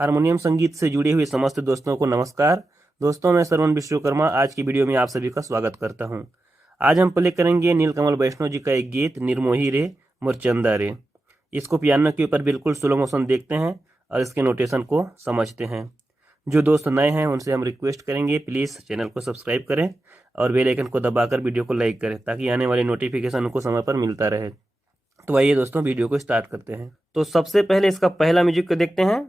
Harmonium संगीत से जुड़े हुए समस्त दोस्तों को नमस्कार। दोस्तों, मैं श्रवण विश्वकर्मा आज की वीडियो में आप सभी का स्वागत करता हूं। आज हम प्ले करेंगे नीलकमल वैष्णव जी का एक गीत निर्मोही रे मुरचंदा रे। इसको पियानो के ऊपर बिल्कुल स्लो मोशन देखते हैं और इसके नोटेशन को समझते हैं। जो दोस्त नए हैं उनसे हम रिक्वेस्ट करेंगे प्लीज़ चैनल को सब्सक्राइब करें और बेल आइकन को दबाकर वीडियो को लाइक करें ताकि आने वाले नोटिफिकेशन उनको समय पर मिलता रहे। तो आइए दोस्तों वीडियो को स्टार्ट करते हैं। तो सबसे पहले इसका पहला म्यूजिक को देखते हैं।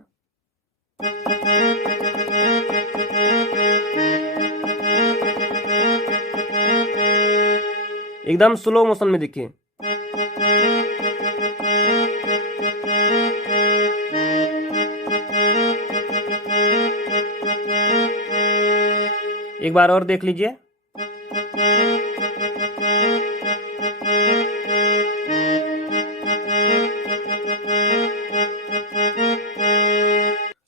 एकदम स्लो मोशन में देखिए। एक बार और देख लीजिए।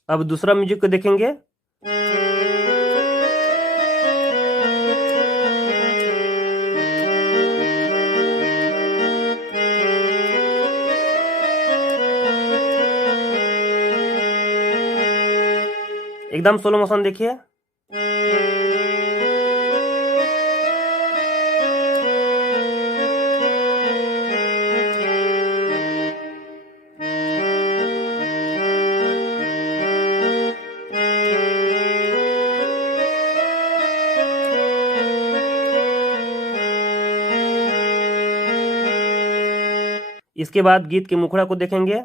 अब दूसरा म्यूजिक को देखेंगे। एकदम स्लो मोशन देखिए। इसके बाद गीत के मुखड़ा को देखेंगे।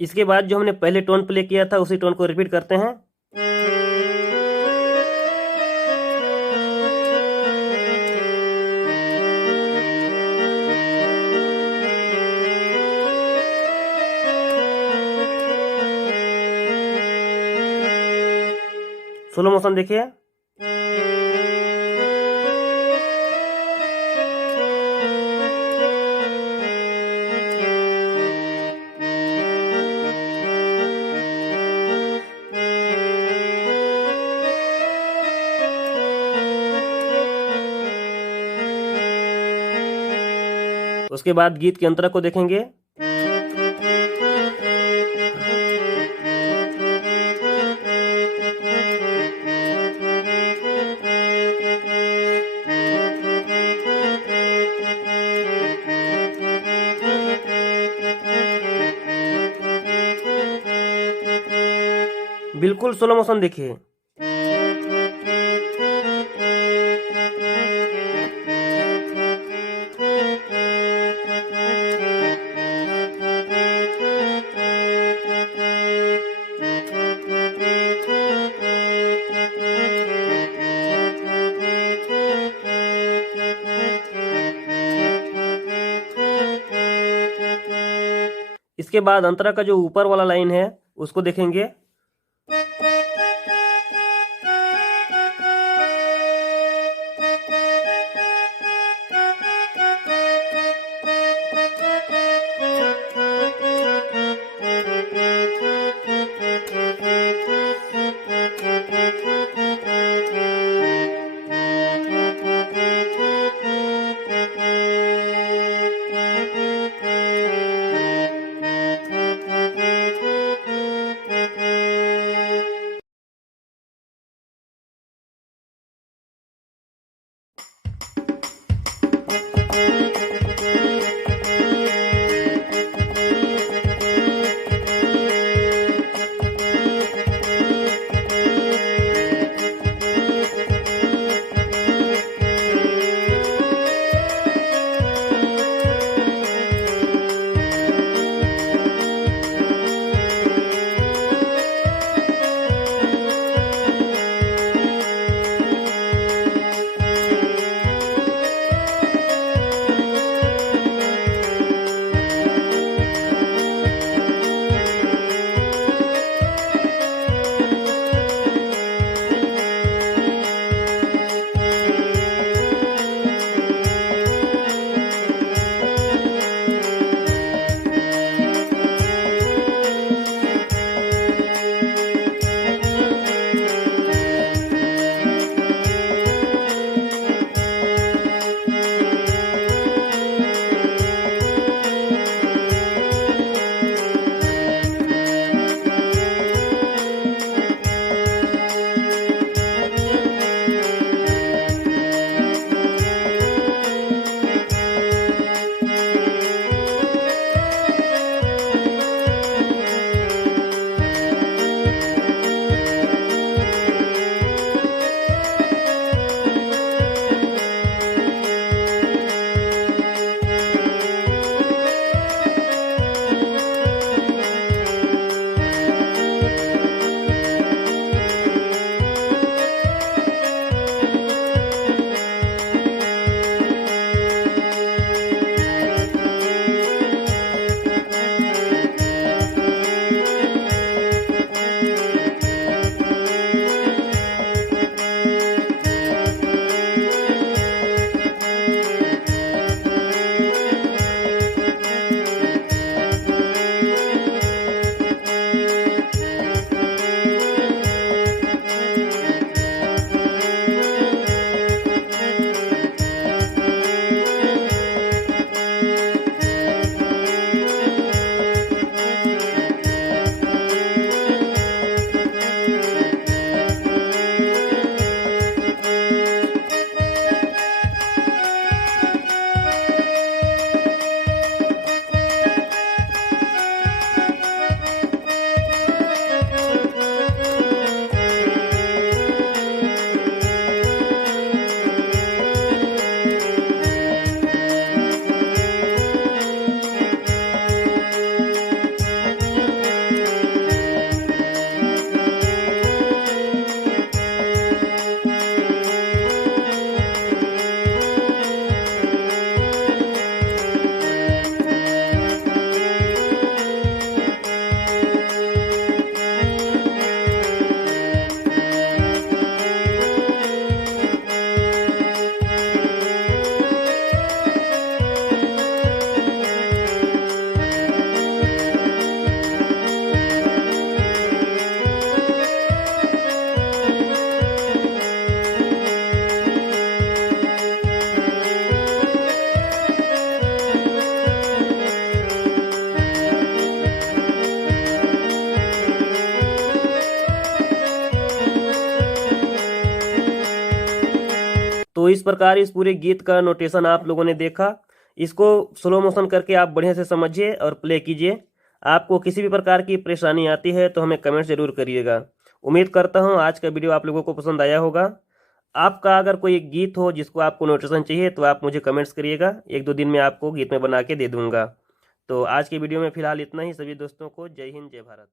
इसके बाद जो हमने पहले टोन प्ले किया था उसी टोन को रिपीट करते हैं। स्लो मोशन देखिए। उसके बाद गीत के अंतरा को देखेंगे। बिल्कुल स्लो मोशन देखिए। इसके बाद अंतरा का जो ऊपर वाला लाइन है उसको देखेंगे। तो इस प्रकार इस पूरे गीत का नोटेशन आप लोगों ने देखा। इसको स्लो मोशन करके आप बढ़िया से समझिए और प्ले कीजिए। आपको किसी भी प्रकार की परेशानी आती है तो हमें कमेंट जरूर करिएगा। उम्मीद करता हूँ आज का वीडियो आप लोगों को पसंद आया होगा। आपका अगर कोई गीत हो जिसको आपको नोटेशन चाहिए तो आप मुझे कमेंट्स करिएगा, 1-2 दिन में आपको गीत में बना के दे दूंगा। तो आज की वीडियो में फिलहाल इतना ही। सभी दोस्तों को जय हिंद, जय भारत।